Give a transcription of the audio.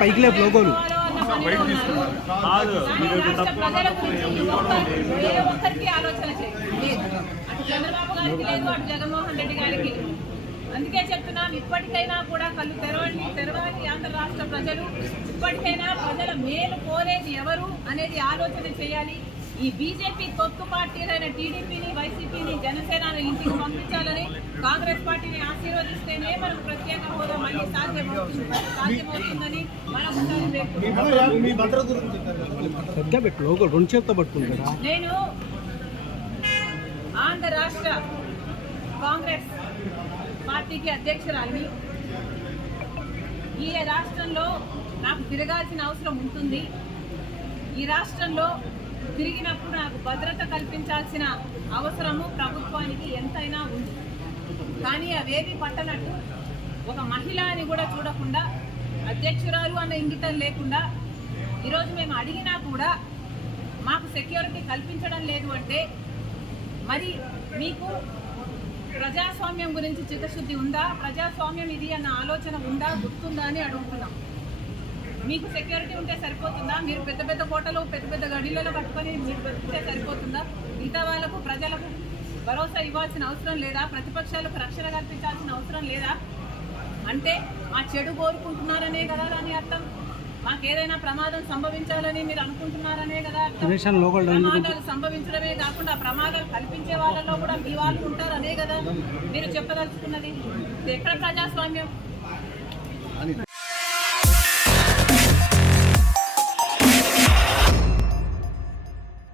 పైకి లేపు లోగోలు చంద్రబాబు గారికి లేదు, అటు జగన్మోహన్ రెడ్డి గారికి. అందుకే చెప్తున్నాం, ఇప్పటికైనా కూడా కళ్ళు తెరవాలి ఆంధ్ర రాష్ట్ర ప్రజలు. ఇప్పటికైనా ప్రజల మేలు కోరేది ఎవరు అనేది ఆలోచన చేయాలి. ఈ బీజేపీ తొత్తు పార్టీలైన టీడీపీని, వైసీపీని, జనసేనను ఇంటికి పంపించాలని, కాంగ్రెస్ పార్టీని ఆశీర్వదిస్తేనే మనకు ప్రత్యేక హోదా మళ్ళీ సాధ్యమవుతుందని నేను ఆంధ్ర రాష్ట్ర కాంగ్రెస్ పార్టీకి అధ్యక్షురాలిని. ఈ రాష్ట్రంలో నాకు తిరగాల్సిన అవసరం ఉంటుంది. ఈ రాష్ట్రంలో తిరిగినప్పుడు నాకు భద్రత కల్పించాల్సిన అవసరము ప్రభుత్వానికి ఎంతైనా ఉంది. కానీ అవేవి పట్టనట్టు ఒక మహిళ అని కూడా చూడకుండా, అధ్యక్షురాలు అన్న ఇంగితం లేకుండా ఈరోజు మేము అడిగినా కూడా మాకు సెక్యూరిటీ కల్పించడం లేదు అంటే మరి మీకు ప్రజాస్వామ్యం గురించి చిత్తశుద్ధి ఉందా? ప్రజాస్వామ్యం ఇది అన్న ఆలోచన ఉందా, గుర్తుందా అని అడుగుతున్నాం. మీకు సెక్యూరిటీ ఉంటే సరిపోతుందా? మీరు పెద్ద పెద్ద కోటలు, పెద్ద పెద్ద గడిలలో కట్టుకొని మీరు బతికితే సరిపోతుందా? మిగతా వాళ్ళకు, ప్రజలకు భరోసా ఇవ్వాల్సిన అవసరం లేదా? ప్రతిపక్షాలకు రక్షణ కల్పించాల్సిన అవసరం లేదా? అంటే మా చెడు కోరుకుంటున్నారనే కదా దాని అర్థం. మాకేదైనా ప్రమాదం సంభవించాలని మీరు అనుకుంటున్నారనే కదా అర్థం. ప్రమాదాలు సంభవించడమే కాకుండా ప్రమాదాలు కల్పించే వాళ్ళలో కూడా మీ వాళ్ళు ఉంటారనే కదా మీరు చెప్పదలుచుకున్నది. ఎక్కడ ప్రజాస్వామ్యం?